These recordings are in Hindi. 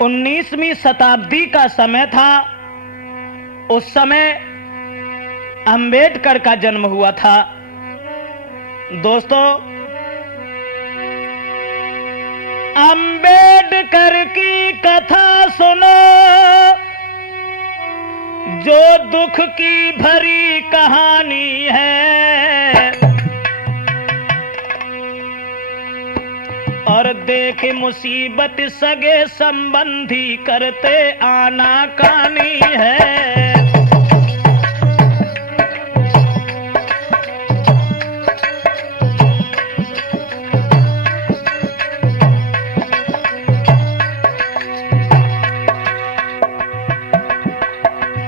19वीं शताब्दी का समय था। उस समय अंबेडकर का जन्म हुआ था। दोस्तों, अंबेडकर की कथा सुनो, जो दुख की भरी कहानी है, और देख मुसीबत सगे संबंधी करते आनाकानी है।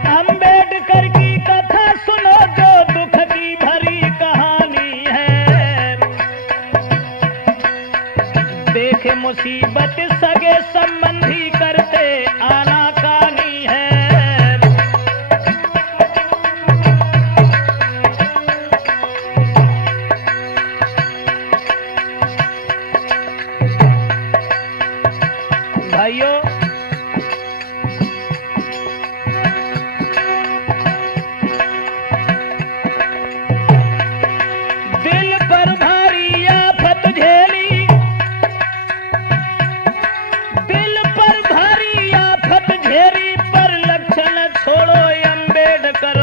अंबेडकर की कथा सुनो, जो दुख की भरी कहानी है, देखे मुसीबत सगे संबंधी करते आनाकानी है। भाइयों, दिल पर भारी आफत झेली, दिल पर भारी आफत झेली, पर लक्षण छोड़ो अंबेडकर,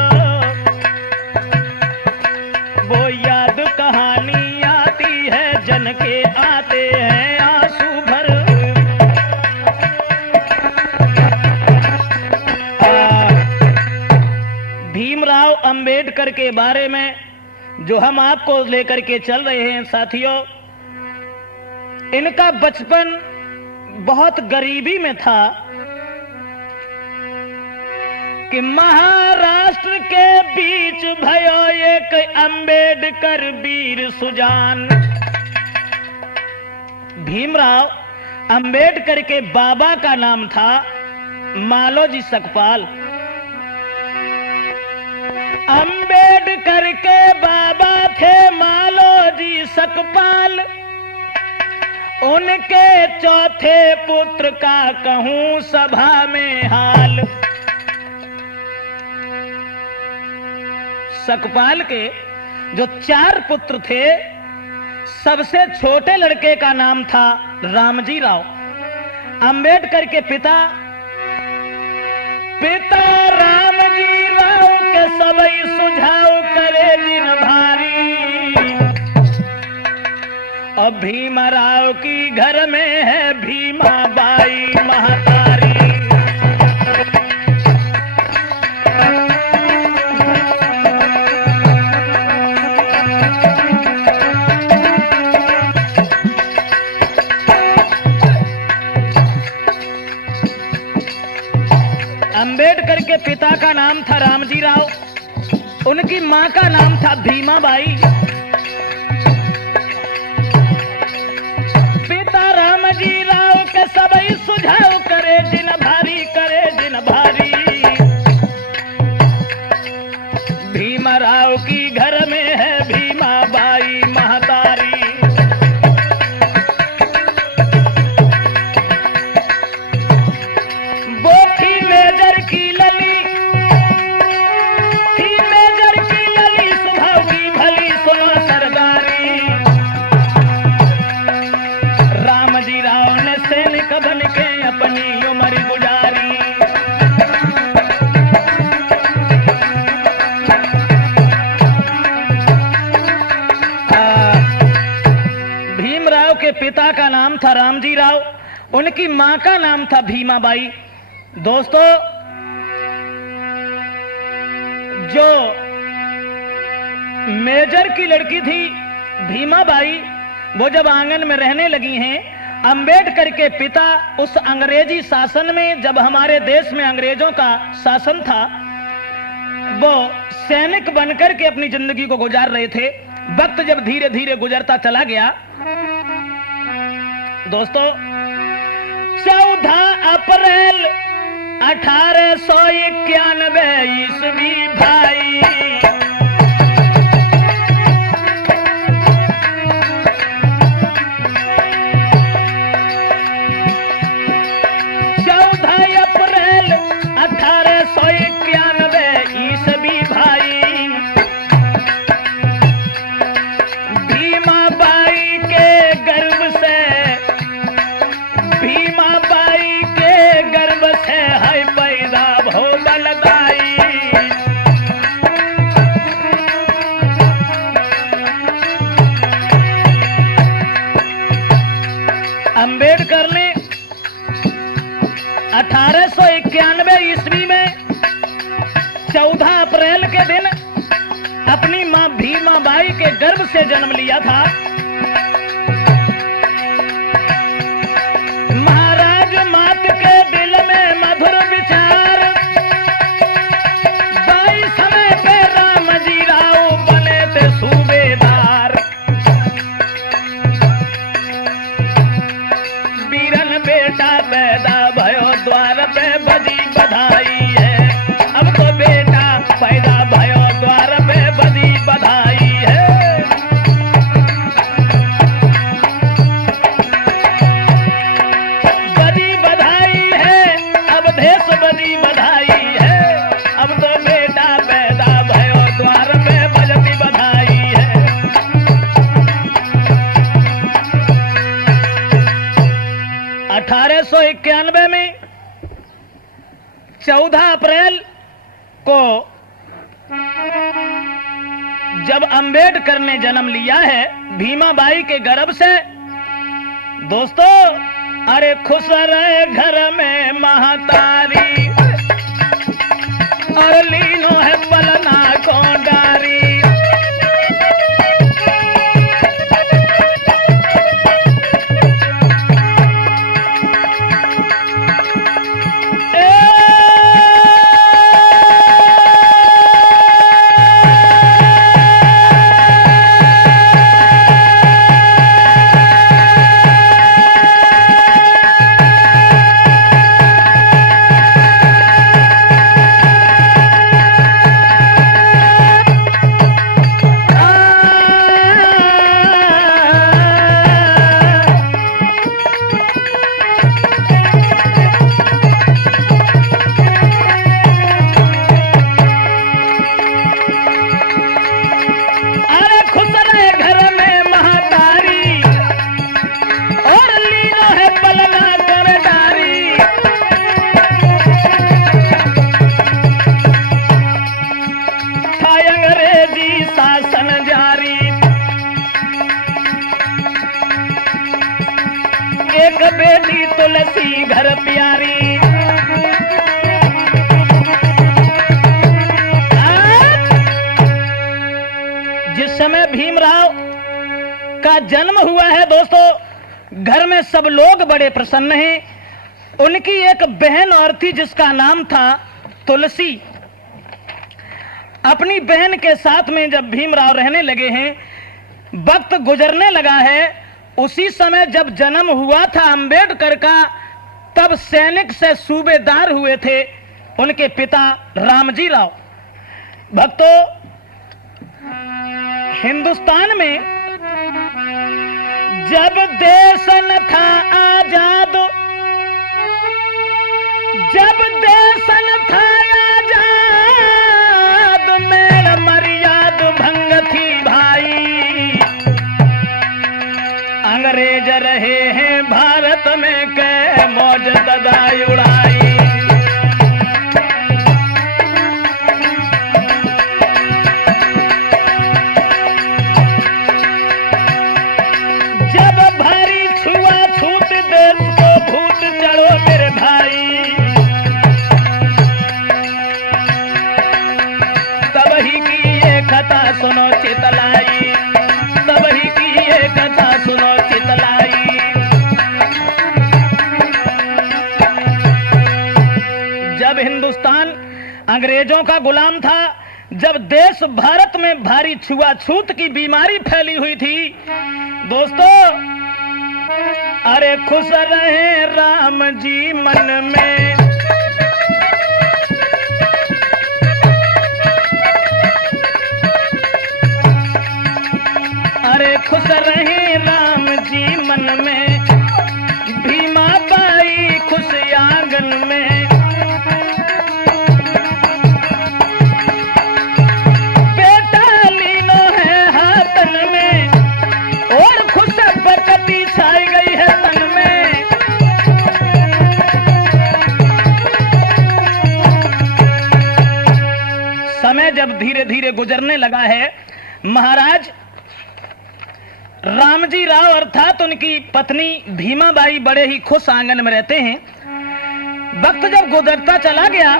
वो याद कहानी आती है, जन के आते हैं आंसू भर। भीमराव अंबेडकर के बारे में जो हम आपको लेकर के चल रहे हैं साथियों, इनका बचपन बहुत गरीबी में था कि महाराष्ट्र के बीच भयो एक अंबेडकर वीर सुजान। भीमराव अंबेडकर के बाबा का नाम था मालोजी सकपाल। अंबेडकर के बाबा थे मालोजी सकपाल। उनके चौथे पुत्र का कहूं सभा में हाल। सकपाल के जो 4 पुत्र थे, सबसे छोटे लड़के का नाम था रामजी राव। अंबेडकर के पिता रामजी राव के सबई सुझाव करे दिन भारी, और भीमराव की घर में है भीमा बाई महतारी। अंबेडकर के पिता का नाम था रामजी राव, उनकी मां का नाम था भीमा बाई। पिता रामजी राव के सबई सुझाव करे दिन भारी, करे दिन भारी। भीमराव की घर में है भीमा बाई महतारी। अपनी उम्र गुजारी। भीमराव के पिता का नाम था रामजी राव, उनकी मां का नाम था भीमाबाई। दोस्तों, जो मेजर की लड़की थी भीमाबाई, वो जब आंगन में रहने लगी हैं, अंबेडकर के पिता उस अंग्रेजी शासन में, जब हमारे देश में अंग्रेजों का शासन था, वो सैनिक बनकर के अपनी जिंदगी को गुजार रहे थे। वक्त जब धीरे धीरे गुजरता चला गया, दोस्तों, 14 अप्रैल 1891 ईस्वी भाई, 1891 ईस्वी में 14 अप्रैल के दिन अपनी मां भीमा बाई के गर्भ से जन्म लिया था। महाराज मात के दिल में मधुर विचार, बाई समय पे राम जी राव बने थे सूबेदार। बीरन बेटा पैदा भयो द्वार पे बजी बधाई है, अब तो बेटा पैदा भयो द्वार पे बजी बधाई है। बजी बधाई है, अब देश बजी बधाई है, अब तो बेटा पैदा भयो द्वार पे बजती बधाई है। 1891 में 14 अप्रैल को जब अंबेडकर ने जन्म लिया है भीमा बाई के गर्भ से, दोस्तों अरे खुश रहे घर में महतारी, और लीनो है पलना को डारी। एक बेटी तुलसी घर प्यारी, जिस समय भीमराव का जन्म हुआ है दोस्तों, घर में सब लोग बड़े प्रसन्न हैं। उनकी एक बहन और थी जिसका नाम था तुलसी। अपनी बहन के साथ में जब भीमराव रहने लगे हैं, वक्त गुजरने लगा है, उसी समय जब जन्म हुआ था अंबेडकर का, तब सैनिक से सूबेदार हुए थे उनके पिता रामजी राव। भक्तों, हिंदुस्तान में जब देश न था आजाद, जब देश न था आजाद, मेरा मर्याद भंग थी भाई। अंग्रेज रहे हैं भारत में के मौज ददाई उड़ाई। जब भारी छुआ छूत देश को भूत चढ़ो मेरे भाई, तब ही की ये कथा सुनो चितलाई, तब ही की ये कथा सुनो चितलाई। जब हिंदुस्तान अंग्रेजों का गुलाम था, जब देश भारत में भारी छुआछूत की बीमारी फैली हुई थी दोस्तों, अरे खुश रहे राम जी मन में, अरे खुश रहे राम जी मन में, भीमा बाई खुश आंगन में। बेटा लीनो है हाथन में, और खुश बकती छाई गई है तन में। समय जब धीरे धीरे गुजरने लगा है, महाराज रामजी राव अर्थात उनकी पत्नी भीमा बाई बड़े ही खुश आंगन में रहते हैं। वक्त जब गुजरता चला गया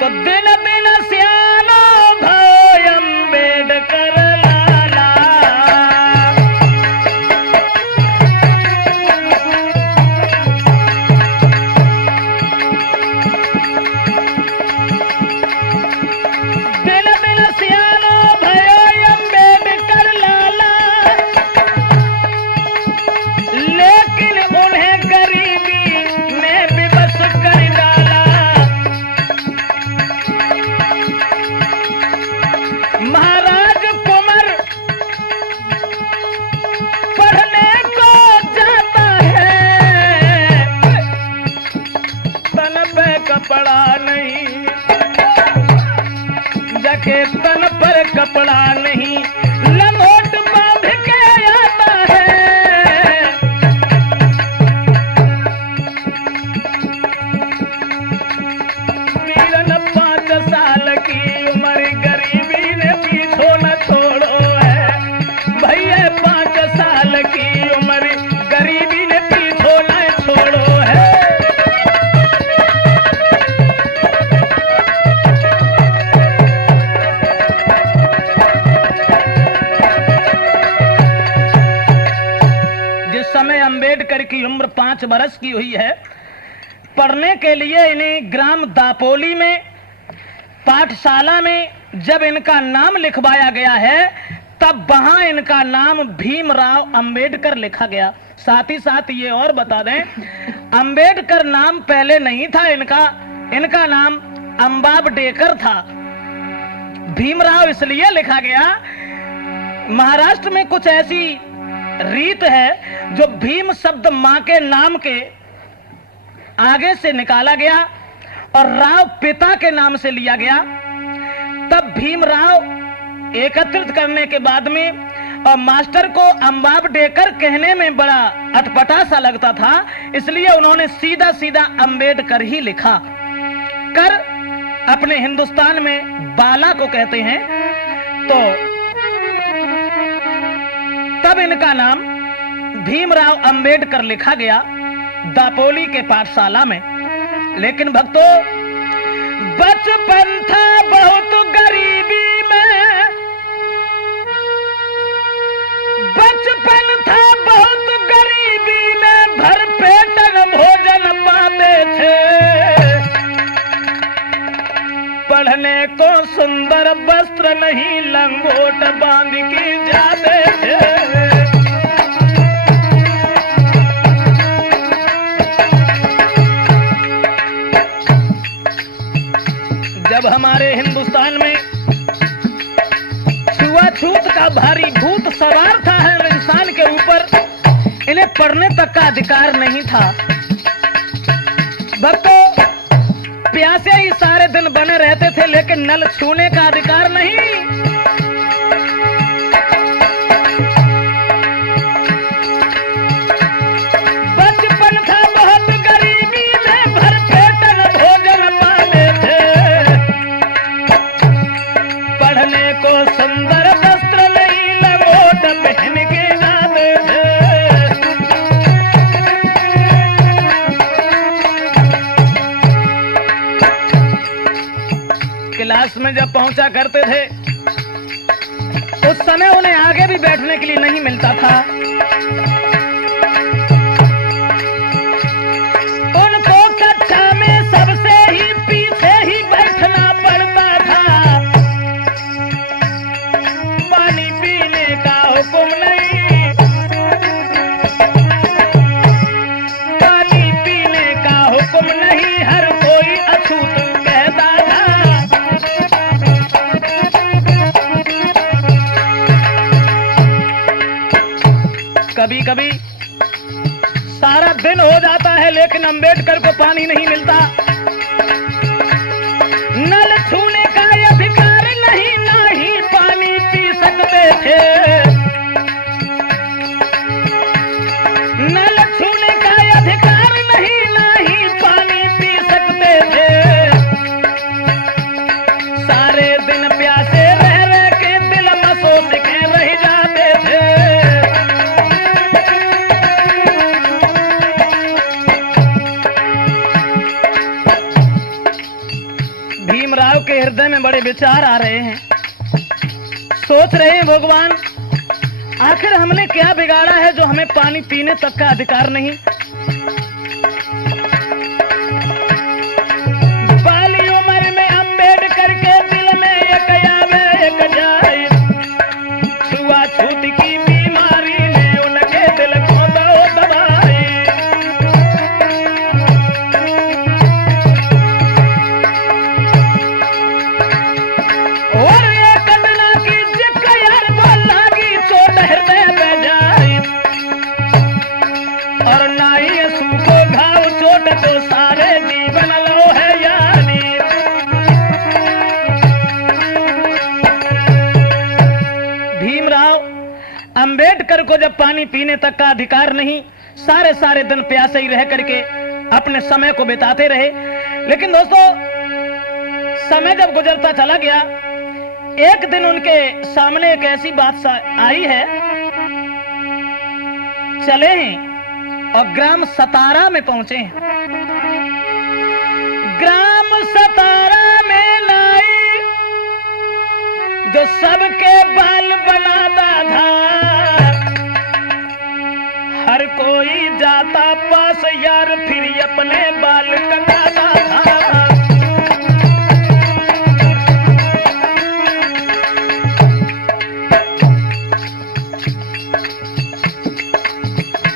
तो दिन दिन सियानो भय अम्बेडकर लाला। दिन दिन सियानो भय अम्बेडकर लाला, लेकिन उन्हें गरीबी ने विवश कर डाला। महाराज कुंवर पढ़ने को जाता है, तन पे कपड़ा नहीं, जके तन पर कपड़ा नहीं, लंगोट बांध के आता है। वीरन 5 साल की उम्र, गरीबी ने पीछो न छोड़ो है। भैया 5 साल की उम्र, गरीबी ने पीछो न छोड़ो है। जिस समय अंबेडकर की उम्र 5 बरस की हुई है, पढ़ने के लिए इन्हें ग्राम दापोली में पाठशाला में जब इनका नाम लिखवाया गया है, तब वहां इनका नाम भीमराव अंबेडकर लिखा गया। साथ ही साथ ये और बता दें, अंबेडकर नाम पहले नहीं था इनका, इनका नाम अंबाबडेकर था। भीमराव इसलिए लिखा गया, महाराष्ट्र में कुछ ऐसी रीत है जो भीम शब्द मां के नाम के आगे से निकाला गया और राव पिता के नाम से लिया गया। तब भीमराव एकत्रित करने के बाद में और मास्टर को अंबाबडेकर कहने में बड़ा अटपटा सा लगता था, इसलिए उन्होंने सीधा सीधा अंबेडकर ही लिखा कर अपने हिंदुस्तान में बाला को कहते हैं। तो तब इनका नाम भीमराव अंबेडकर लिखा गया दापोली के पाठशाला में। लेकिन भक्तों, बचपन था बहुत गरीबी में, बचपन था बहुत गरीबी में, भर पेट भोजन पाते थे। पढ़ने को सुंदर वस्त्र नहीं, लंगोट बांध के जाते थे। जब हमारे हिंदुस्तान में छुआछूत का भारी भूत सवार था हर इंसान के ऊपर, इन्हें पढ़ने तक का अधिकार नहीं था। भक्तों, प्यासे ही सारे दिन बने रहते थे, लेकिन नल छूने का अधिकार नहीं। बचपन था बहुत गरीबी में, भर पेट भोजन पाते थे। पढ़ने को सुंदर वस्त्र नहीं, लंगोट पहन के जाते थे। क्लास में जब पहुंचा करते थे, उस समय उन्हें आगे भी बैठने के लिए नहीं मिलता था। उनको कक्षा में सबसे ही पीछे ही बैठना पड़ता था। पानी पीने का हुक्म नहीं, पानी पीने का हुक्म नहीं, हर कोई अछूत कहता था। कभी कभी सारा दिन हो जाता है, लेकिन अंबेडकर को पानी नहीं मिलता। नल छूने का अधिकार नहीं, ना ही पानी पी सकते थे। नल छूने का अधिकार नहीं, ना ही पानी पी सकते थे। सारे दिन प्यासे रह रह के दिल मसोस के रह जाते थे। हृदय में बड़े विचार आ रहे हैं। सोच रहे हैं भगवान आखिर हमने क्या बिगाड़ा है जो हमें पानी पीने तक का अधिकार नहीं। बाली उम्र में अम्बेडकर के दिल में एक आवे एक जाए, छुआछूत की बीमारी ने उनके दिल को दबाई। और ये कटना की जिक यार बोल लागी चोट हृदय पे जाए, और ना ही सूखो घाव चोट तो सारे जीवन लो है यानी। भीमराव अंबेडकर को जब पानी पीने तक का अधिकार नहीं, सारे सारे दिन प्यासे ही रह करके अपने समय को बिताते रहे। लेकिन दोस्तों समय जब गुजरता चला गया, एक दिन उनके सामने एक ऐसी बात आई है। चले हैं और ग्राम सतारा में पहुंचे हैं। ग्राम सतारा में नाई जो सबके बाल बनाता था, हर कोई जाता पास यार फिर अपने बाल कटाता था।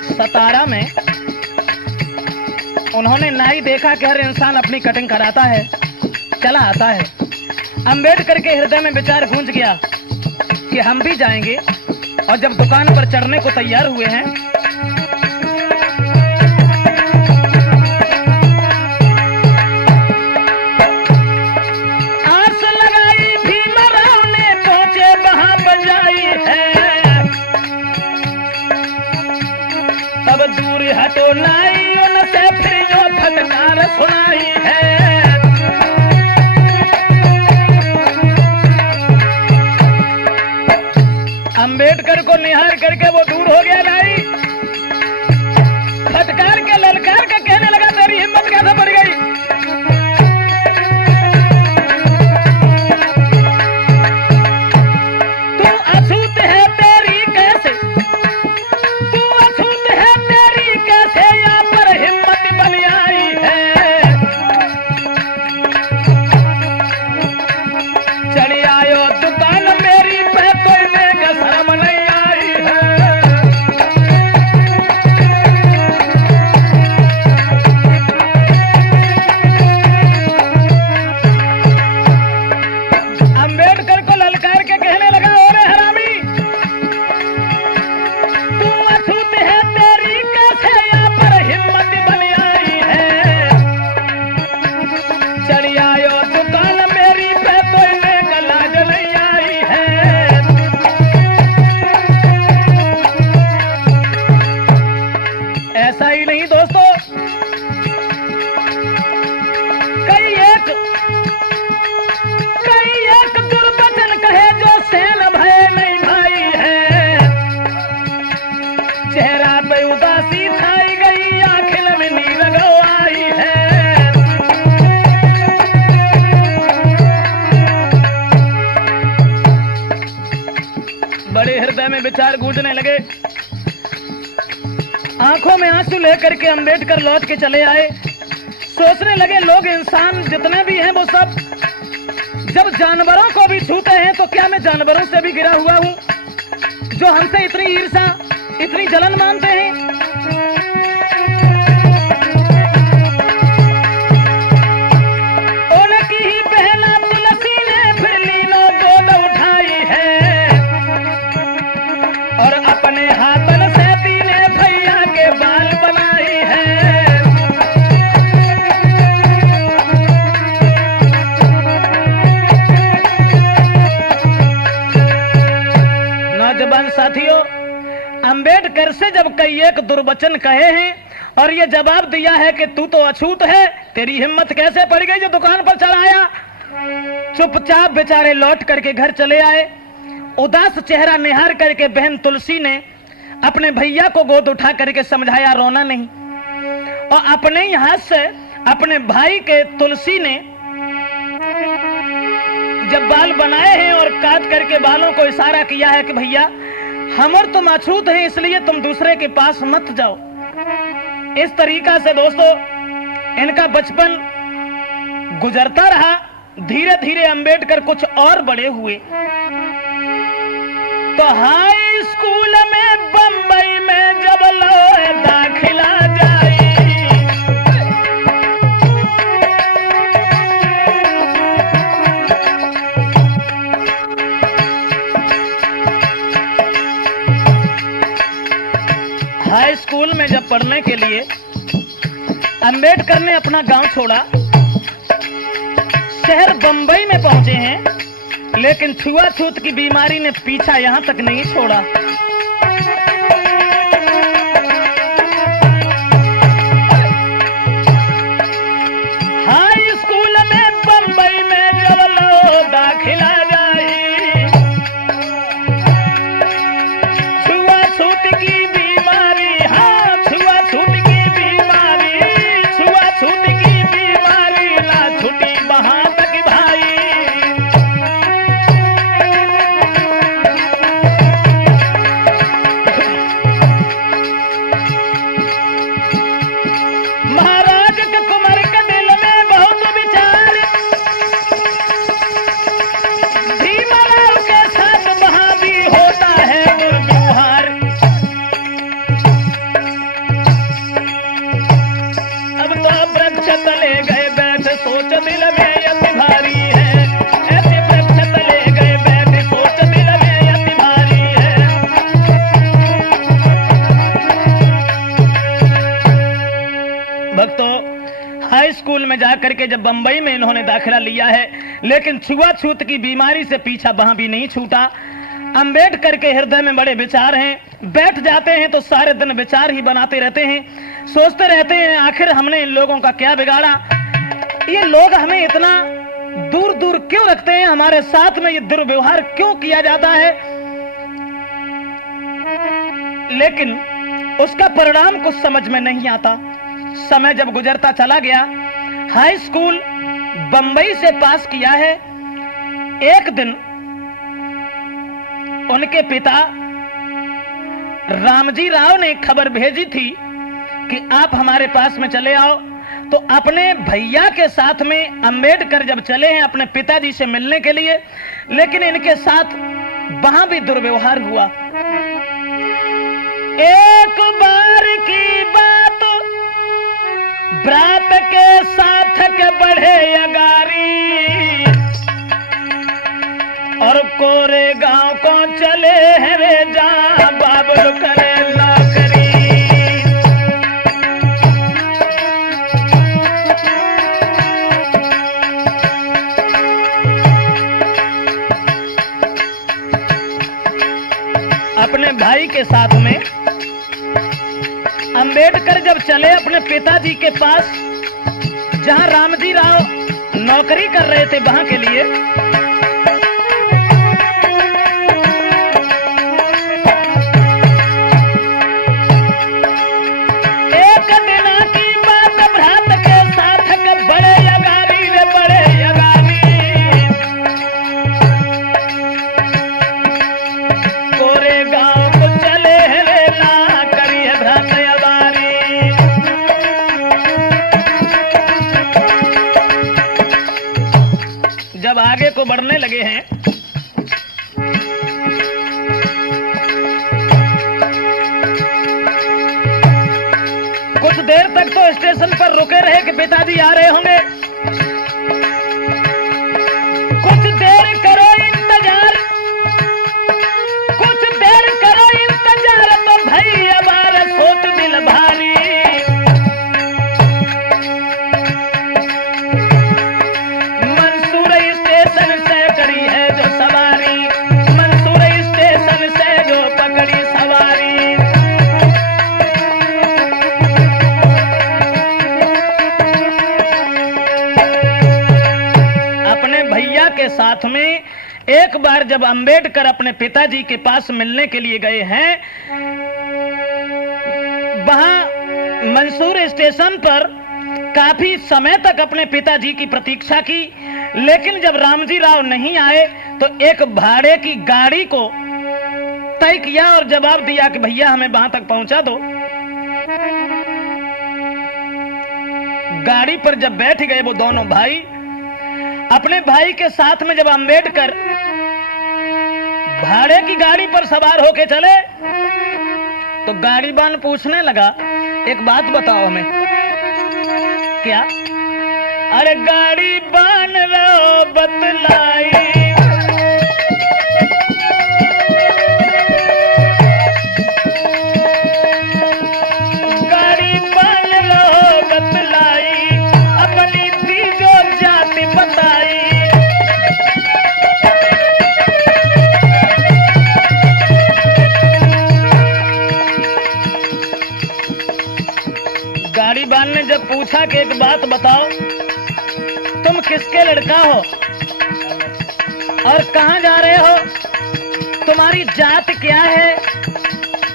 सतारा में उन्होंने नाई देखा कि हर इंसान अपनी कटिंग कराता है, चला आता है। अंबेडकर के हृदय में विचार गूंज गया कि हम भी जाएंगे, और जब दुकान पर चढ़ने को तैयार हुए हैं, आस लगाई भीमराव ने पहुंचे वहां बजाई है। तब दूर हटो नाई उनसे फिर जो फटकार सुनाई है। अंबेडकर को निहार करके वो दूर हो गया नाई, फटकार के ललकार के कहने लगा तेरी हिम्मत कैसे बढ़ गई। तू अछूत है तेरी कैसे, तू अछूत है तेरी कैसे यहाँ पर हिम्मत बन आई है। चढ़ी आयो दुकान मेरी पे तो इन्हें शर्म नहीं आई है। अंबेडकर को ललकार के कहने लगा ओरे हरामी, तू अछूत है तेरी कैसे यहाँ पर हिम्मत बन आई है। चढ़ी आयो दुकान मेरी पे तो इन्हें लाज नहीं आई है। ऐसा ही नहीं दोस्तों, कई एक दुर्वचन कहे जो सेन भय नहीं भाई है। चेहरा पे उदासी छाई गई, आंखिल में नीर आई है। बड़े हृदय में विचार गूंजने लगे। आंखों में आंसू लेकर के अंबेडकर लौट के चले आए। सोचने लगे लोग इंसान जितने भी हैं वो सब जब जानवरों को भी छूते हैं तो क्या मैं जानवरों से भी गिरा हुआ हूं जो हमसे इतनी ईर्ष्या इतनी जलन मानते हैं। उनकी ही बहना तुलसी ने फिर लीनो गोद उठाई है, और अपने हाथन से पीने भैया के बाल बनाई है। नौजवान साथियों, अंबेडकर से जब कई एक दुर्वचन कहे हैं और ये जवाब दिया है कि तू तो अछूत है, तेरी हिम्मत कैसे पड़ गई जो दुकान पर चढ़ाया। चुपचाप बेचारे लौट करके घर चले आए। उदास चेहरा निहार करके बहन तुलसी ने अपने भैया को गोद उठा करके समझाया रोना नहीं, और अपने ही हाथ से अपने भाई के तुलसी ने जब बाल बनाए हैं और काट करके बालों को इशारा किया है कि भैया हम और तुम अछूत हैं, इसलिए तुम दूसरे के पास मत जाओ। इस तरीका से दोस्तों इनका बचपन गुजरता रहा। धीरे धीरे अंबेडकर कुछ और बड़े हुए तो हाई स्कूल में बंबई में जब लो दाखिला जाए, हाई स्कूल में जब पढ़ने के लिए अंबेडकर ने अपना गांव छोड़ा, शहर बंबई में पहुंचे हैं, लेकिन छुआछूत की बीमारी ने पीछा यहां तक नहीं छोड़ा। हाई स्कूल में बंबई में जब लो दाखिला जाए, छुआछूत की बीमारी, हाँ छुआछूत की बीमारी, छुआछूत की बीमारी ना छुटी वहां तक भाई। महाराज के कुंवर के दिल में बहुत विचार, भीमराव के साथ वहां भी होता है दुर्व्यवहार। अब तो वृक्ष तले गए बैठ सोच दिल में अति भारी है, ऐसे वृक्ष तले गए बैठ सोच दिल में अति भारी है। भक्तों हाई स्कूल में जाकर के जब बंबई में इन्होंने दाखिला लिया है, लेकिन छुआछूत की बीमारी से पीछा वहां भी नहीं छूटा। अंबेडकर के हृदय में बड़े विचार हैं, बैठ जाते हैं तो सारे दिन विचार ही बनाते रहते हैं, सोचते रहते हैं आखिर हमने इन लोगों का क्या बिगाड़ा, ये लोग हमें इतना दूर दूर क्यों रखते हैं, हमारे साथ में ये दुर्व्यवहार क्यों किया जाता है। लेकिन उसका परिणाम कुछ समझ में नहीं आता। समय जब गुजरता चला गया, हाई स्कूल बंबई से पास किया है। एक दिन उनके पिता रामजी राव ने खबर भेजी थी कि आप हमारे पास में चले आओ। तो अपने भैया के साथ में अंबेडकर जब चले हैं अपने पिताजी से मिलने के लिए, लेकिन इनके साथ वहां भी दुर्व्यवहार हुआ। एक बार की बात ब्रात के साथ के बढ़े अगारी, और कोरे गांव को चले हैं रे जा बाबुल करे नौकरी। अपने भाई के साथ में अंबेडकर जब चले अपने पिताजी के पास, जहां रामजी राव नौकरी कर रहे थे वहां के लिए, एक दिन की बात भ्रात के साथ के बड़े अगारी रे बड़े अगारी, कोरे गांव को चले रे ना करी है भ्रात अगारी। जब आगे को बढ़ने लगे हैं, कुछ देर तक तो स्टेशन पर रुके रहे कि पिताजी आ रहे होंगे। कुछ देर करो इंतजार, कुछ देर करो इंतजार, तो भाई अबार सोच दिल भारी। मंसूर स्टेशन से करी है जो सवारी, मंसूर स्टेशन से जो पकड़ी सवारी। के साथ में एक बार जब अंबेडकर अपने पिताजी के पास मिलने के लिए गए हैं, वहां मंसूर स्टेशन पर काफी समय तक अपने पिताजी की प्रतीक्षा की, लेकिन जब रामजी राव नहीं आए तो एक भाड़े की गाड़ी को तय किया और जवाब दिया कि भैया हमें वहां तक पहुंचा दो। गाड़ी पर जब बैठ गए वो दोनों भाई, अपने भाई के साथ में जब अंबेडकर भाड़े की गाड़ी पर सवार होके चले तो गाड़ीबान पूछने लगा, एक बात बताओ हमें। क्या? अरे गाड़ीबान रो बतलाई, गाड़ीबान रो बतलाई, अपनी तीजो जाति बताई। गाड़ीबान ने जब पूछा कि एक बात बताओ, तुम किसके लड़का हो और कहां जा रहे हो, तुम्हारी जात क्या है?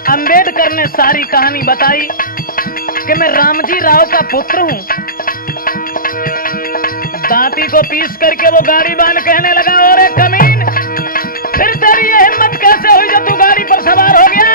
अंबेडकर ने सारी कहानी बताई कि मैं रामजी राव का पुत्र हूं। दांती को पीस करके वो गाड़ीबान कहने लगा, अरे कमीन, फिर तेरी ये हिम्मत कैसे हुई जब तू गाड़ी पर सवार हो गया?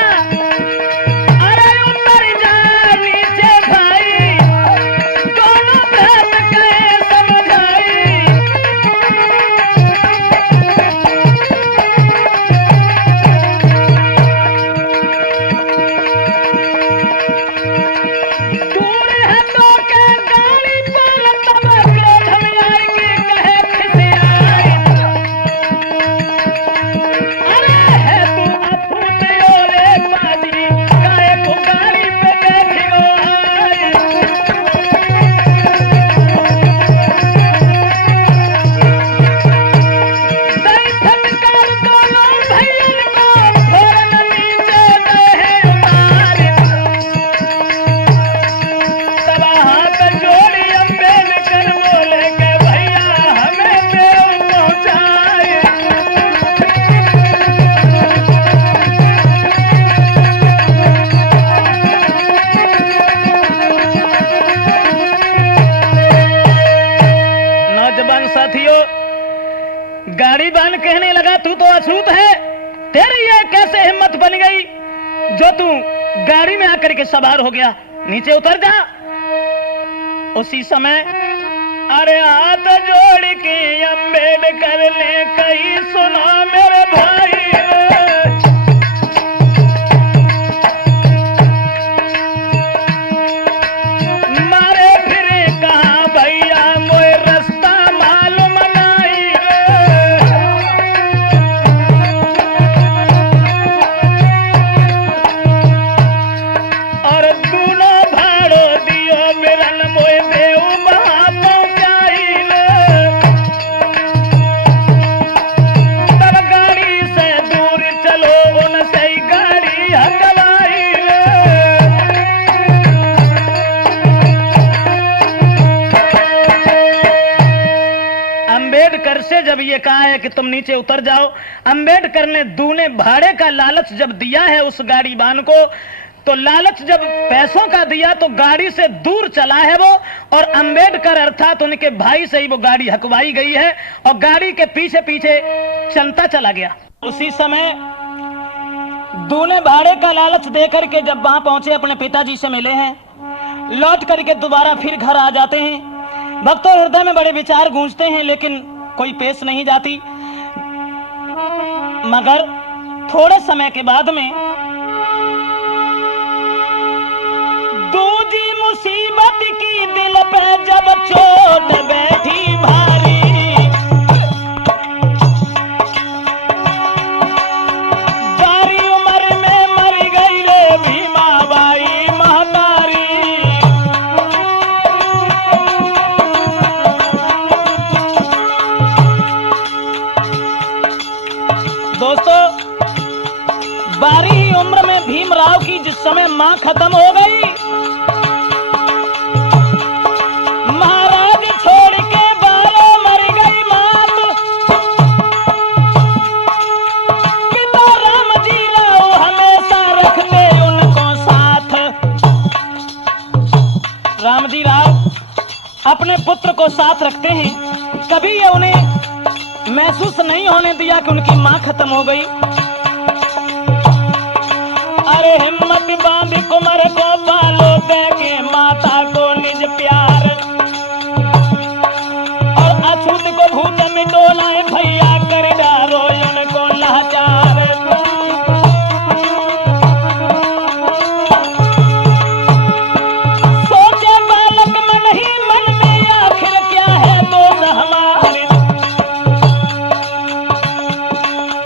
गाड़ीबान कहने लगा, तू तो अछूत है, तेरी ये कैसे हिम्मत बन गई जो तू गाड़ी में आकर के सवार हो गया? नीचे उतर जा। उसी समय अरे हाथ जोड़ के अंबेडकर ने कही, सुना मेरे भाई, मारे फिरे कहा भैया, मोए रास्ता मालूम नहीं। और दोनों भाड़ो दियो मिलन, मोए देव महापो चाहिए। तब गाड़ी से दूर चलो, उनसे ही गाड़ी हकवाई। अंबेडकर से जब ये कहा है कि तुम नीचे उतर जाओ, अंबेडकर ने दूने भाड़े का लालच जब दिया है उस गाड़ीबान को, तो लालच जब पैसों का दिया तो गाड़ी से दूर चला है वो, और अंबेडकर अर्थात उनके भाई से ही वो गाड़ी हकवाई गई है और गाड़ी के पीछे पीछे चलता चला गया। उसी समय दूने भाड़े का लालच देकर के जब वहां पहुंचे, अपने पिताजी से मिले हैं, लौट करके दोबारा फिर घर आ जाते हैं। भक्तों हृदय में बड़े विचार गूंजते हैं, लेकिन कोई पेश नहीं जाती। मगर थोड़े समय के बाद में दूजी मुसीबत की दिल पे जब चोट बैठी भारी, बारी उम्र में मर गई रे भीमा बाई महतारी। दोस्तों, बारी उम्र में भीमराव की जिस समय मां खत्म हो गई, महाराज छोड़ के बारो मर गई मात। पिता रामजी राव हमेशा रखते उनको साथ। रामजी राव अपने पुत्र को साथ रखते हैं। कभी ये उन्हें महसूस नहीं होने दिया कि उनकी मां खत्म हो गई। अरे हिम्मत बांध कुमर को पालो, दे के माता को निज प्यार, और अछूत को भूत मिटोलाए भैया, कर डारो उनको लाचार। सोचे बालक मन ही मन में, आखिर क्या है दोष हमारे,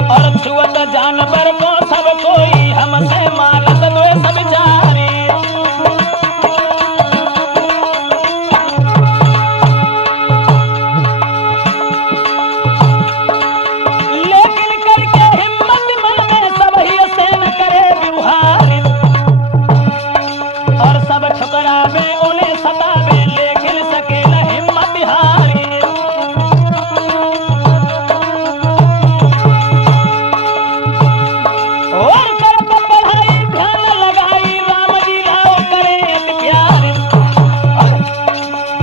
और छुअत जानवर को सब कोई हमसे मारत द्वेष विचारी। लेकिन करके हिम्मत मन में सब ही से न करे व्यवहार, और सब ठुकरावे उन्हें सतावे, लेकिन सके न हिम्मत हारी। और कर्म बढ़ाई ध्यान लगाई, राम जी राव करे अति प्यार,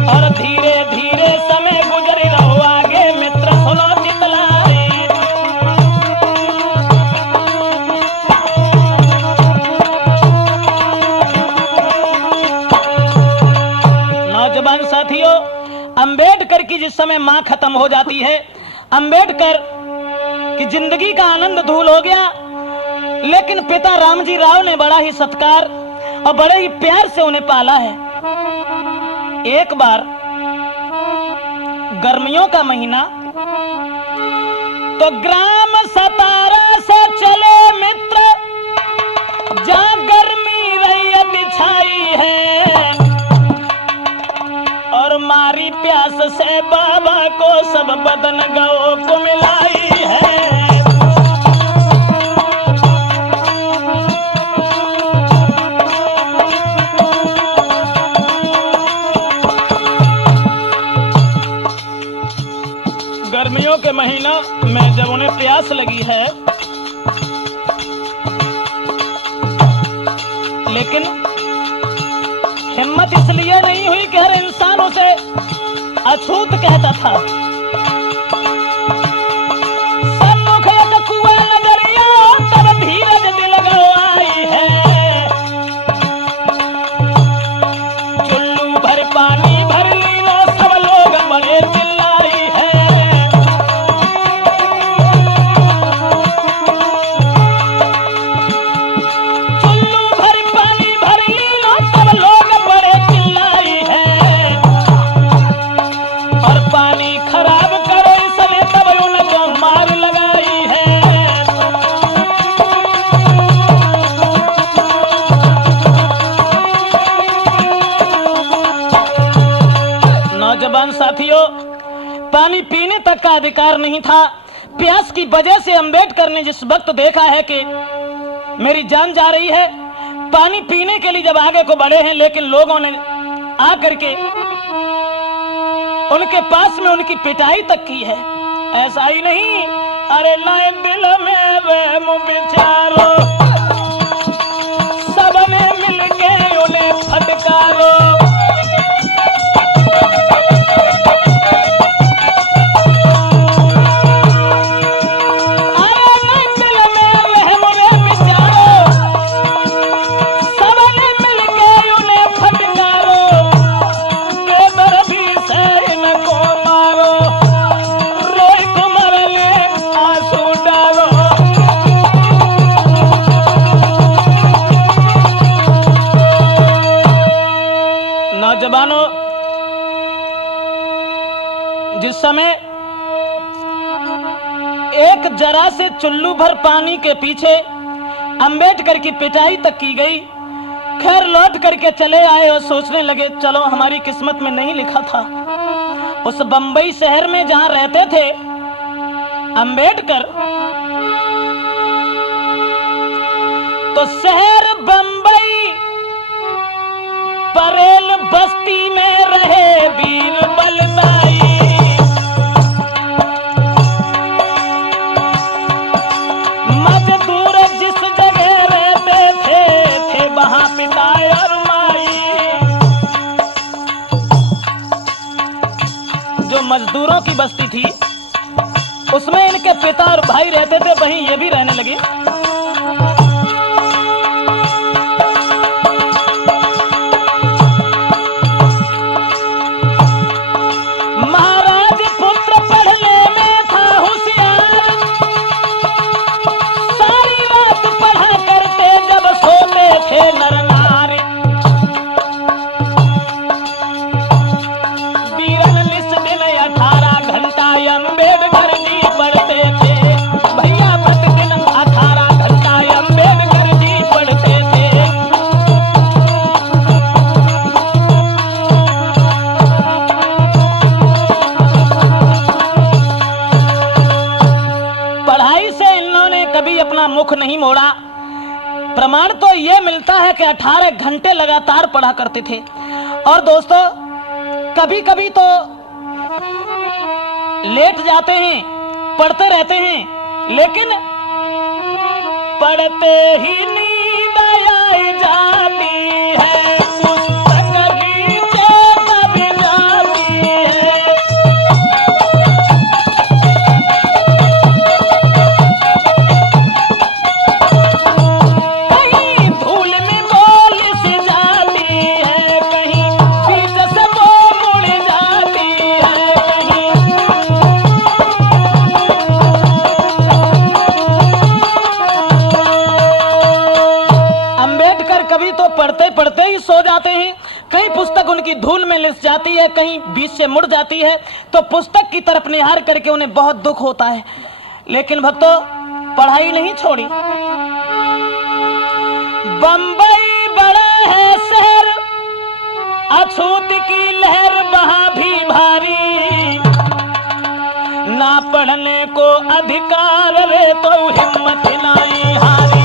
और धीरे धीरे समय गुजर रहो, आगे मित्र सुनो चितलाई। नौजवान साथियों, अंबेडकर की जिस समय मां खत्म हो जाती है, अंबेडकर की जिंदगी का आनंद धूल हो गया। लेकिन पिता रामजी राव ने बड़ा ही सत्कार और बड़े ही प्यार से उन्हें पाला है। एक बार गर्मियों का महीना, तो ग्राम सतारा से चले मित्र, जहां गर्मी रैयत छाई है, और मारी प्यास से बाबा को सब बदन गौ को मिलाई है। गर्मियों के महीना में जब उन्हें प्यास लगी है, लेकिन हिम्मत इसलिए नहीं हुई कि हर इंसान उसे अछूत कहता था। सम्मुख एक कुआं नजरिया, तब धीरज दिल गवाई है, चुल्लू भर पानी भर लीलो, सब लोग बड़े चिल्लाई है। चुल्लू भर पानी भर लीलो, सब लोग बड़े चिल्लाई है, और पानी खराब करो इसने तब उनको मार लगाई है। नौजवान साथियों, पानी पीने तक का अधिकार नहीं था। प्यास की वजह से अंबेडकर ने जिस वक्त देखा है कि मेरी जान जा रही है, पानी पीने के लिए जब आगे को बढ़े हैं, लेकिन लोगों ने आकर के उनके पास में उनकी पिटाई तक की है। ऐसा ही नहीं, अरे लाए दिल में वे मुँह विचारो, सबने मिलके उन्हें फटकारो। नौजवानों, जिस समय एक जरा से चुल्लू भर पानी के पीछे अंबेडकर की पिटाई तक की गई, खैर लौट करके चले आए और सोचने लगे चलो हमारी किस्मत में नहीं लिखा था। उस बंबई शहर में जहां रहते थे अंबेडकर, तो शहर बंबई परेल बस्ती में रहे वीर बलदाई। मजदूर जिस जगह रहते थे वहां पिता और माई। मजदूरों की बस्ती थी, उसमें इनके पिता और भाई रहते थे, वहीं ये भी रहने लगे। महाराज पुत्र पढ़ने में था होशियार, सारी रात पढ़ा करते जब सोते थे नर नारी। बीरन निस दिन 18 घंटा अम्बेडकर जी पढ़ते थे, भैया प्रतिदिन 18 घंटा अम्बेडकर जी पढ़ते थे। पढ़ाई से इन्होंने कभी अपना मुख नहीं मोड़ा। प्रमाण तो ये मिलता है कि 18 घंटे लगातार पढ़ा करते थे। और दोस्तों, कभी कभी तो लेट जाते हैं, पढ़ते रहते हैं, लेकिन पढ़ते ही नींद आई जाती है, पुस्तक नीचे दब जाती है। कहीं धूल में बोल सी जाती है, कहीं बीच से वो मुड़ जाती है, कहीं अंबेडकर कभी तो पढ़ते पढ़ते ही सो जाते हैं, कहीं पुस्तक उनकी धूल में लिस जाती है, कहीं बीच से मुड़ जाती है, तो पुस्तक की तरफ निहार करके उन्हें बहुत दुख होता है। लेकिन भक्तों, पढ़ाई नहीं छोड़ी। बंबई बड़ा है शहर, अछूत की लहर वहां भी भारी, ना पढ़ने को अधिकार रे तो हिम्मत नहीं हारी।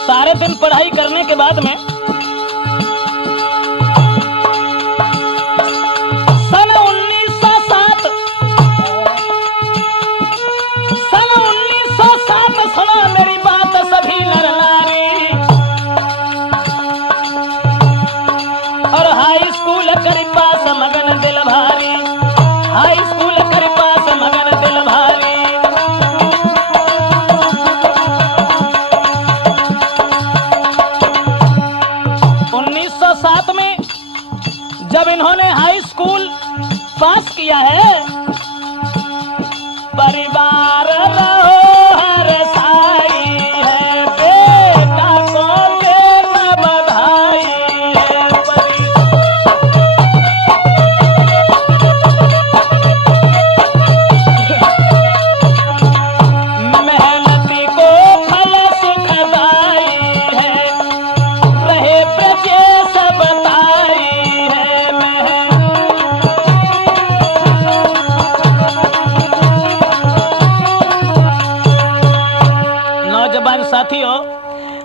सारे दिन पढ़ाई करने के बाद में सन 1907 सुना मेरी बात सभी नर नारी, और हाई स्कूल कर पास मगन दिल भारी, हाई स्कूल कर पास मगन दिल भारी। 1907 में जब इन्होंने हाई स्कूल पास किया है, परिवार रहो हर साई है, बेटा को देना बधाई है। मेहनती को फल सुखदाई है, रहे ब्रजेश बताई है। नौजवान साथियों,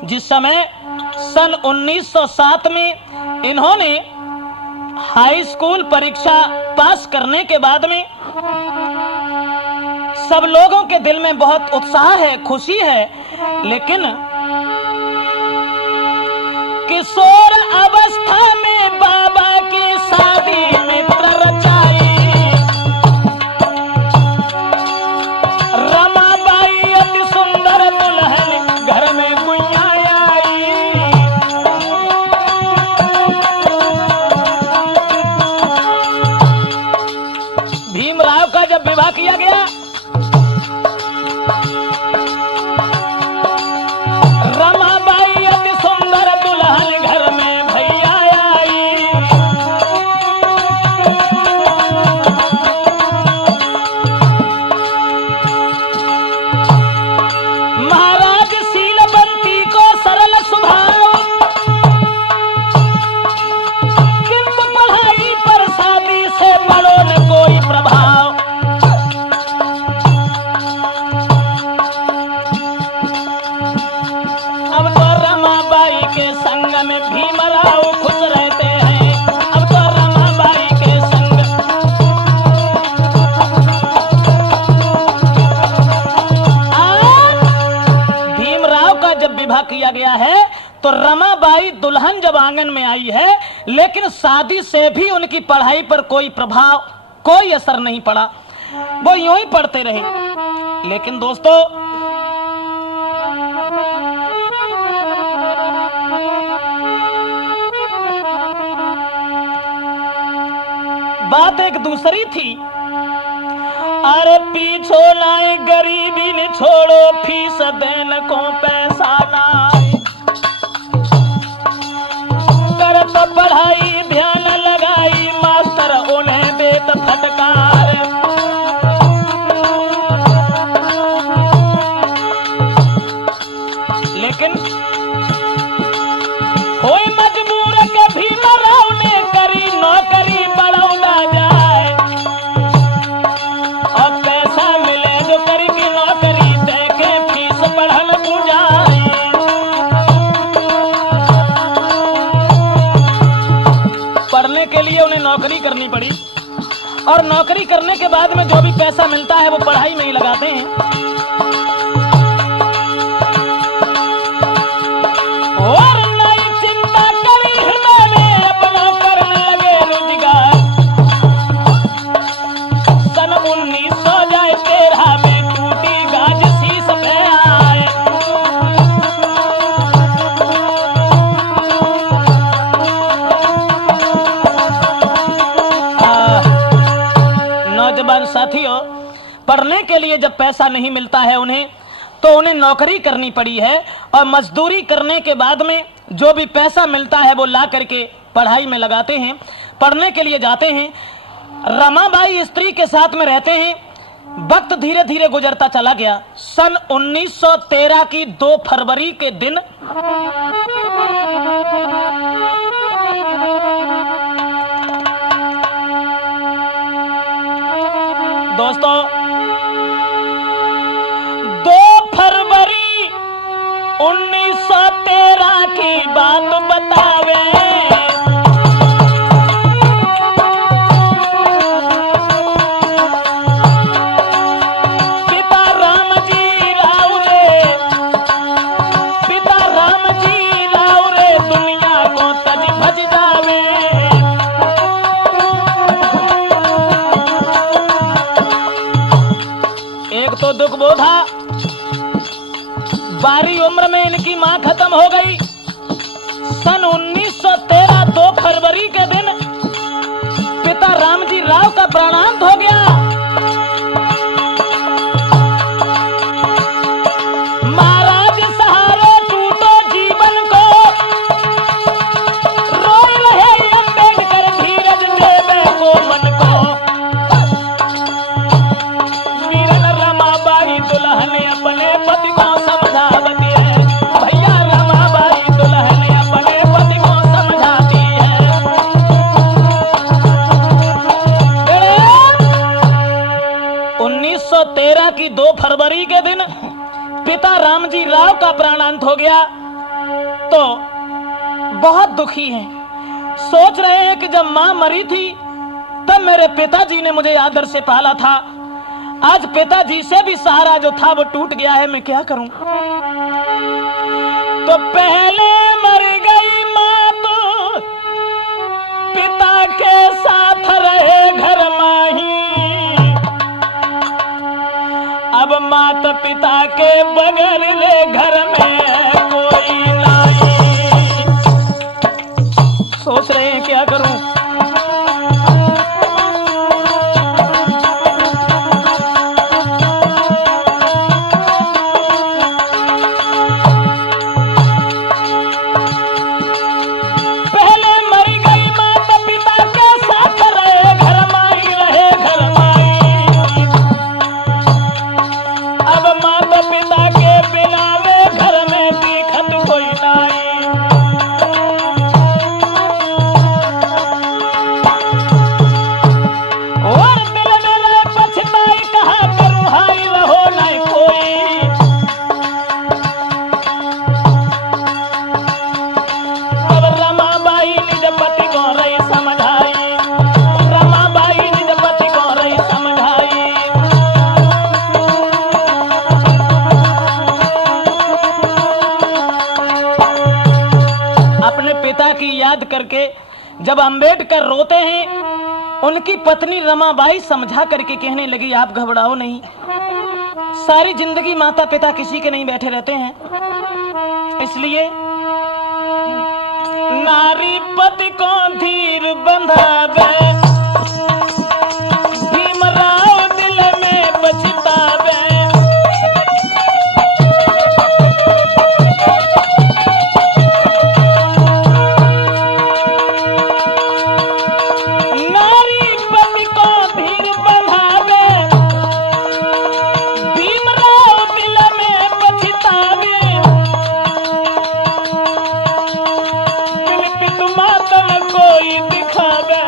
जिस समय सन 1907 में इन्होंने हाई स्कूल परीक्षा पास करने के बाद में सब लोगों के दिल में बहुत उत्साह है, खुशी है, लेकिन किशोर अवस्था में बाबा की शादी मित्र रचाई, रमाबाई अति सुंदर दुल्हन घर में गुइया आई। भीमराव का जब विवाह किया गया, रमाबाई अति सुंदर दुल्हन घर में भैया आई। महाराज शीलवंती को सरल स्वभाव, किंतु पढ़ाई पर शादी से बड़ो न कोई प्रभाव। तो रमाबाई दुल्हन जब आंगन में आई है, लेकिन शादी से भी उनकी पढ़ाई पर कोई प्रभाव, कोई असर नहीं पड़ा, वो यूं ही पढ़ते रहे। लेकिन दोस्तों, बात एक दूसरी थी। अरे पीछो लाए गरीबी ने छोड़ो, फीस देन को पैसा लाए, कर तो पढ़ाई ध्यान लगाई, मास्टर उन्हें देत फटकार। लेकिन कोई मजबूर कभी मराव ने करी नौकरी बढ़ौना जाए, और पैसा मिले जो करी की नौकरी, देखे फीस बढ़न बुझाए। पढ़ने के लिए उन्हें नौकरी करनी पड़ी, और नौकरी करने के बाद में जो भी पैसा मिलता है वो पढ़ाई में ही लगाते हैं। और नई चिंता करी हृदय में, अपना करने लगे रोजगार। सन 1913 में टूटी गाज शीश पे आए। नौजवान साथियों, पढ़ने के लिए जब पैसा नहीं मिलता है उन्हें, तो उन्हें नौकरी करनी पड़ी है, और मजदूरी करने के बाद में जो भी पैसा मिलता है वो ला करके पढ़ाई में लगाते हैं, पढ़ने के लिए जाते हैं। रमाबाई स्त्री के साथ में रहते हैं। वक्त धीरे धीरे गुजरता चला गया। सन 1913 की 2 फरवरी के दिन दोस्तों, 2 फरवरी 1913 की बात बतावे। पिता राम जी राव रे दुनिया को तज भज जावे। एक तो दुख बोधा, बारी उम्र में इनकी मां खत्म हो गई। सन 1913 2 फरवरी के दिन पिता रामजी राव का प्राणांत हो गया। महाराज सहारे टूटो जीवन को, रोए रहे अम्बेडकर धीरज देवे को मन को। वीरन रमाबाई दुल्हन अपने पति को समझावती है। भैया रमाबाई दुल्हन अपने पति को समझाती है। 1913 की 2 फरवरी के दिन पिता रामजी राव का प्राणांत हो गया, तो बहुत दुखी हैं। सोच रहे हैं कि जब मां मरी थी तब मेरे पिताजी ने मुझे आदर से पाला था, आज पिताजी से भी सहारा जो था वो टूट गया है, मैं क्या करूं। तो पहले मर गई मां तो पिता के साथ रहे घर माही, अब माता पिता के बगैर ले घर में कोई नहीं। सोच रहे हैं क्या करूं। याद करके जब अंबेडकर रोते हैं, उनकी पत्नी रमाबाई समझा करके कहने लगी, आप घबराओ नहीं, सारी जिंदगी माता पिता किसी के नहीं बैठे रहते हैं, इसलिए नारी पति को धीर बंधावे, भीमराव दिल में पछतावे। नारी पति को धीर बंधावे, भीमराव दिल में पछतावे। कोई दिखावे,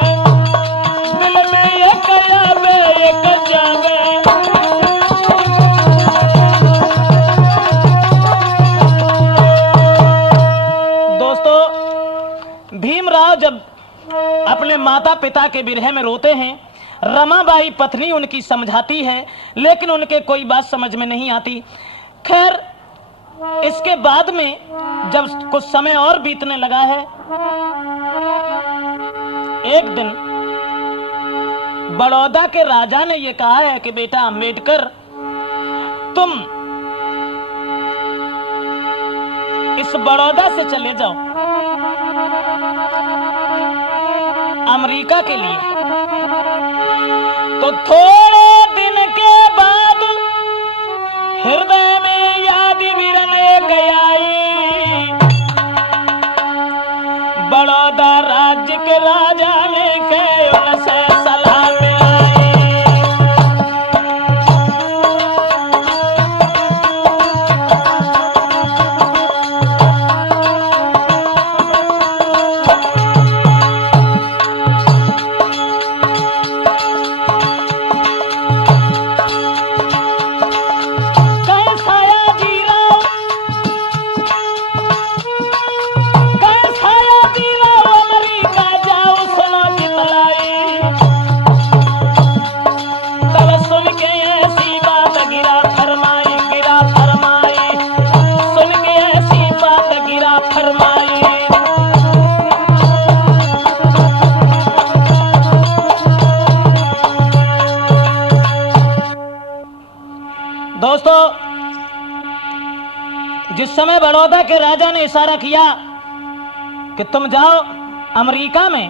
दिल में एक आवे एक जावे। दोस्तों, भीमराव जब अपने माता पिता के विरह में रोते हैं, रमाबाई पत्नी उनकी समझाती है, लेकिन उनके कोई बात समझ में नहीं आती। खैर, इसके बाद में जब कुछ समय और बीतने लगा है, एक दिन बड़ौदा के राजा ने यह कहा है कि बेटा अंबेडकर, तुम इस बड़ौदा से चले जाओ अमेरिका के लिए। तो थोड़े दिन के बाद हृदय में याद विरने गई, बड़ौदा राज्य के राजा ने के उनसे सलाह में आई। दोस्तों, जिस समय बड़ौदा के राजा ने इशारा किया कि तुम जाओ अमेरिका में,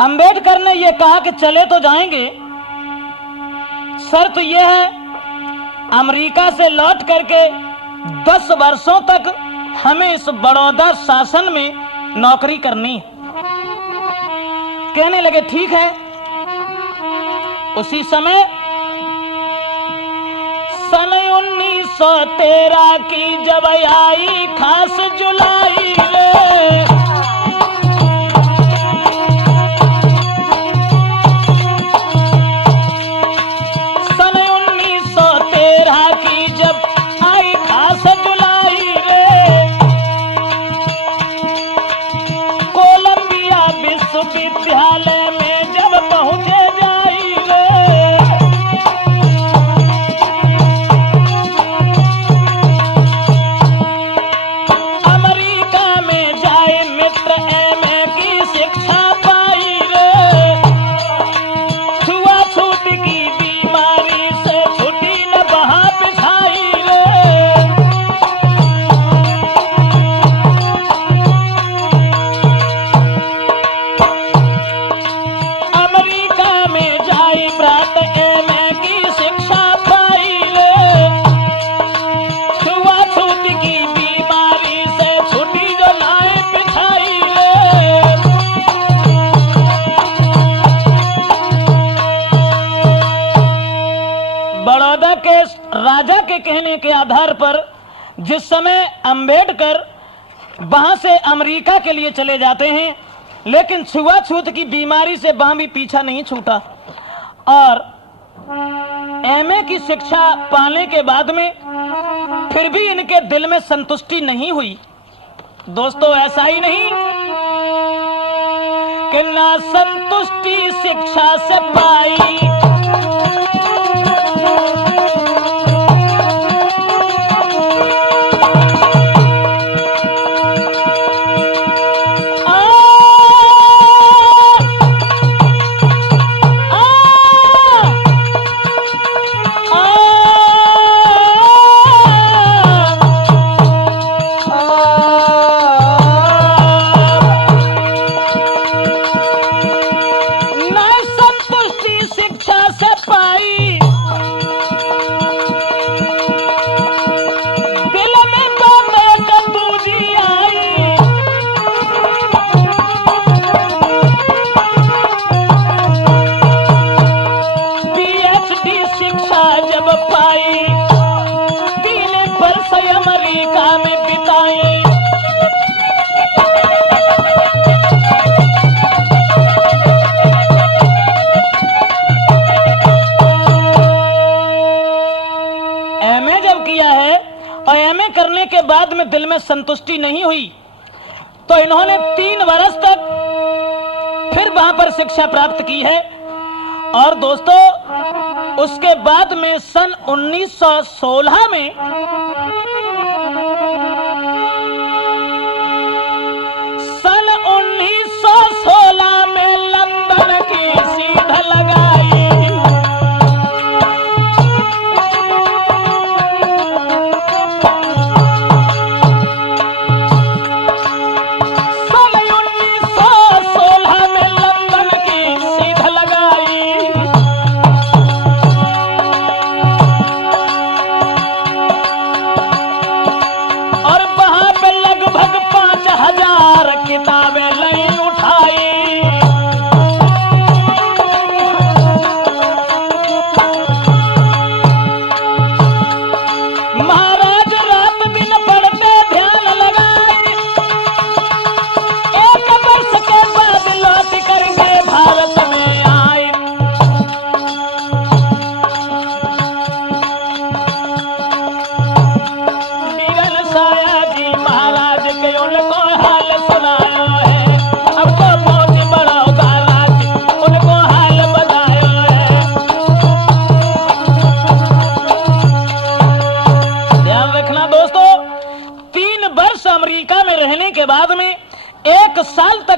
अंबेडकर ने यह कहा कि चले तो जाएंगे, शर्त यह है अमेरिका से लौट करके 10 वर्षों तक हमें इस बड़ौदा शासन में नौकरी करनी है। कहने लगे ठीक है। उसी समय सन 1913 की जब आई खास जुलाई रे, सन 1913 की जब आई खास जुलाई रे, कोलंबिया विश्वविद्यालय में जब पहुंचे जाई रे, राजा के कहने के आधार पर जिस समय अंबेडकर वहां से अमेरिका के लिए चले जाते हैं, लेकिन छुआछूत की बीमारी से वहां भी पीछा नहीं छूटा और एमए की शिक्षा पाने के बाद में फिर भी इनके दिल में संतुष्टि नहीं हुई। दोस्तों, ऐसा ही नहीं कि ना संतुष्टि शिक्षा से पाई, करने के बाद में दिल में संतुष्टि नहीं हुई तो इन्होंने 3 वर्ष तक फिर वहां पर शिक्षा प्राप्त की है। और दोस्तों उसके बाद में सन 1916 में सन 1916 में लंदन की सीध लगाई।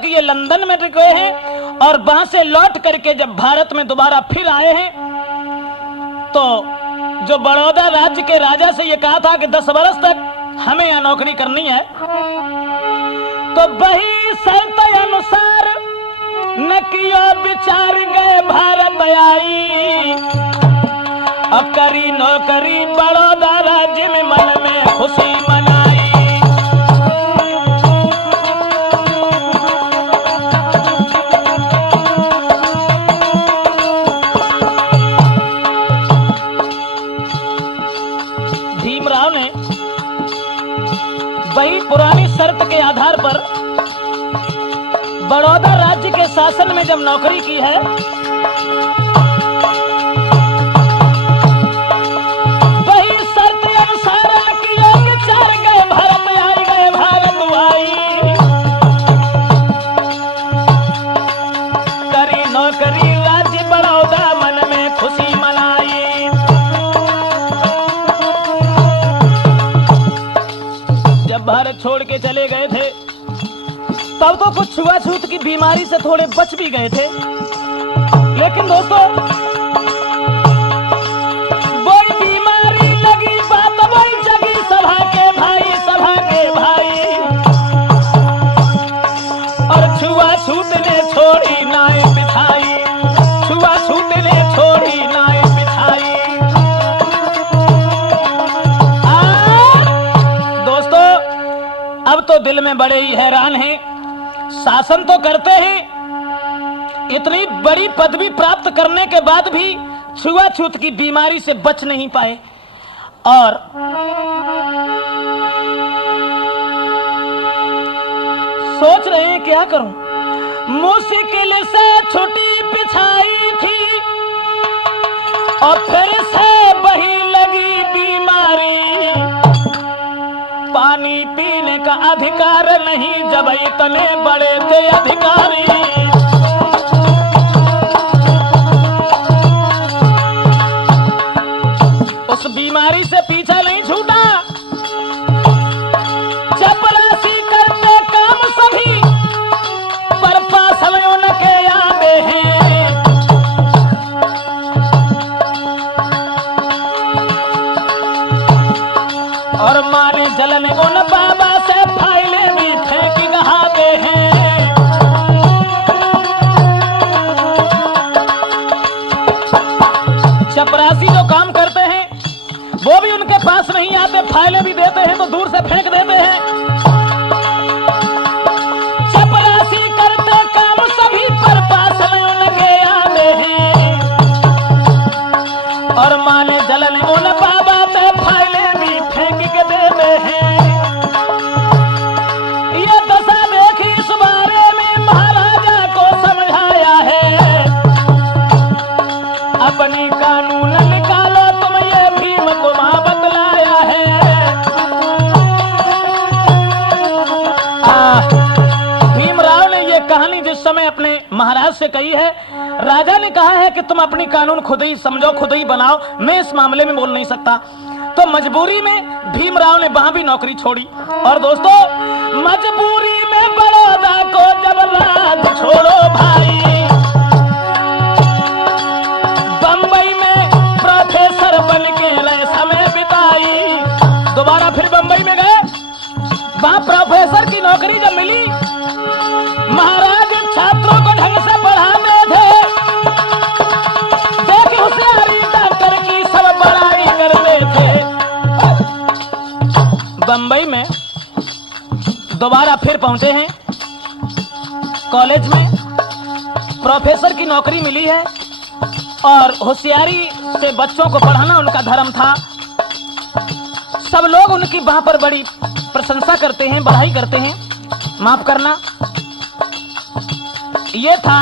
ये लंदन में रुके हैं और वहां से लौट करके जब भारत में दोबारा फिर आए हैं तो जो बड़ौदा राज्य के राजा से ये कहा था कि 10 वर्ष तक हमें यहां नौकरी करनी है, तो वही शर्त अनुसार न किया विचार गए भारत आई। अब करी नौकरी बड़ौदा राज्य में मन में खुशी मनाई। वही पुरानी शर्त के आधार पर बड़ौदा राज्य के शासन में जब नौकरी की है वही शर्त अनुसार किया कि 4 गए भारत आई, गए भारत आई। करी नौकरी राज्य बड़ौदा मन में खुशी मनाई। भारत छोड़ के चले गए थे तब तो कुछ छुआछूत की बीमारी से थोड़े बच भी गए थे, लेकिन दोस्तों वही बीमारी लगी बात वही जगी सभा के भाई, सभा के भाई। और छुआछूत ने छोड़ी नाय बिछाई, छुआछूत ने छोड़ी नाय बिछाई। अब तो दिल में बड़े ही हैरान हैं, शासन तो करते हैं, इतनी बड़ी पदवी प्राप्त करने के बाद भी छुआछूत की बीमारी से बच नहीं पाए। और सोच रहे हैं क्या करूं, मुश्किल से छुट्टी बिछाई थी और फिर से वही लगी बीमारी। पानी पीने का अधिकार नहीं जब इतने बड़े थे अधिकारी। उस बीमारी से पीछा नहीं छूटा, चपरासी करते काम सभी पर पास उनके आवे हैं। और माने जलन उन बाबा से फाइलें भी फेंक गहाते हैं। चपरासी जो काम करते हैं वो भी उनके पास नहीं आते, फाइलें भी देते हैं तो दूर से फेंक देते हैं। चपरासी करते काम सभी पर पास उनके आते हैं। और माने जलन उन बाबा पे फाइलें भी फेंक के देते हैं। ये दशा देखी इस बारे में महाराजा को समझाया है, अपनी कानून निकालो तुम, ये भीम को मां बतलाया है। अपने महाराज से कही है। राजा ने कहा है कि तुम अपनी कानून खुद ही समझो, खुद ही बनाओ, मैं इस मामले में बोल नहीं सकता। तो मजबूरी में भीमराव ने वहां भी नौकरी छोड़ी। और दोस्तों, मजबूरी में बड़ौदा को जब रात छोड़ो भाई, बंबई में प्रोफेसर बन के रहे समय बिताई। दोबारा फिर बंबई में गए, वहां प्रोफेसर की नौकरी जब मिली, महाराज छात्रों को ढंग से पढ़ाने थे, देखिए होशियारी डॉक्टर की सब बड़ाई करते थे। बंबई में दोबारा फिर पहुंचे हैं, कॉलेज में प्रोफेसर की नौकरी मिली है और होशियारी से बच्चों को पढ़ाना उनका धर्म था। सब लोग उनकी वहां पर बड़ी प्रशंसा करते हैं, बड़ाई करते हैं। माफ करना, ये था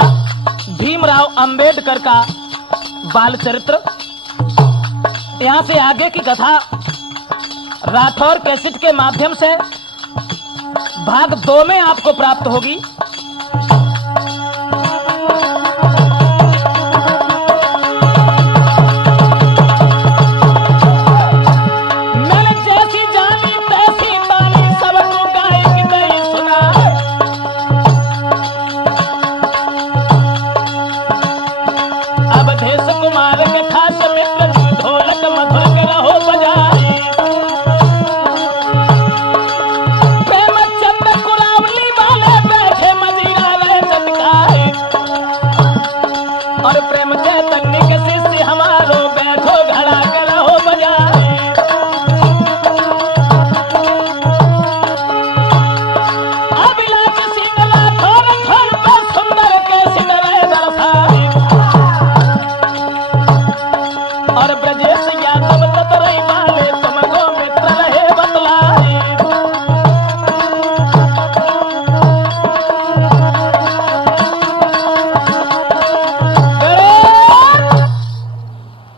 भीमराव अंबेडकर का बाल चरित्र। यहां से आगे की कथा राठौर कैसेट के माध्यम से भाग 2 में आपको प्राप्त होगी। मैंने जैसी जानी तैसी बानी, सबको गायक नहीं सुना। अब देश कुमार के खास मित्र ढोलक मधुर के रहो बजाई। प्रेमचंद कुरावली वाले बैठे मजीरा रहे चटकाए, और प्रेम चैतन्य के शिष्य हमारो बैठो घड़ा के रहो बजाए। अभिलाष सिंह राठौर घर पर सुंदर के सिंदरे दर्शाए, और ब्रज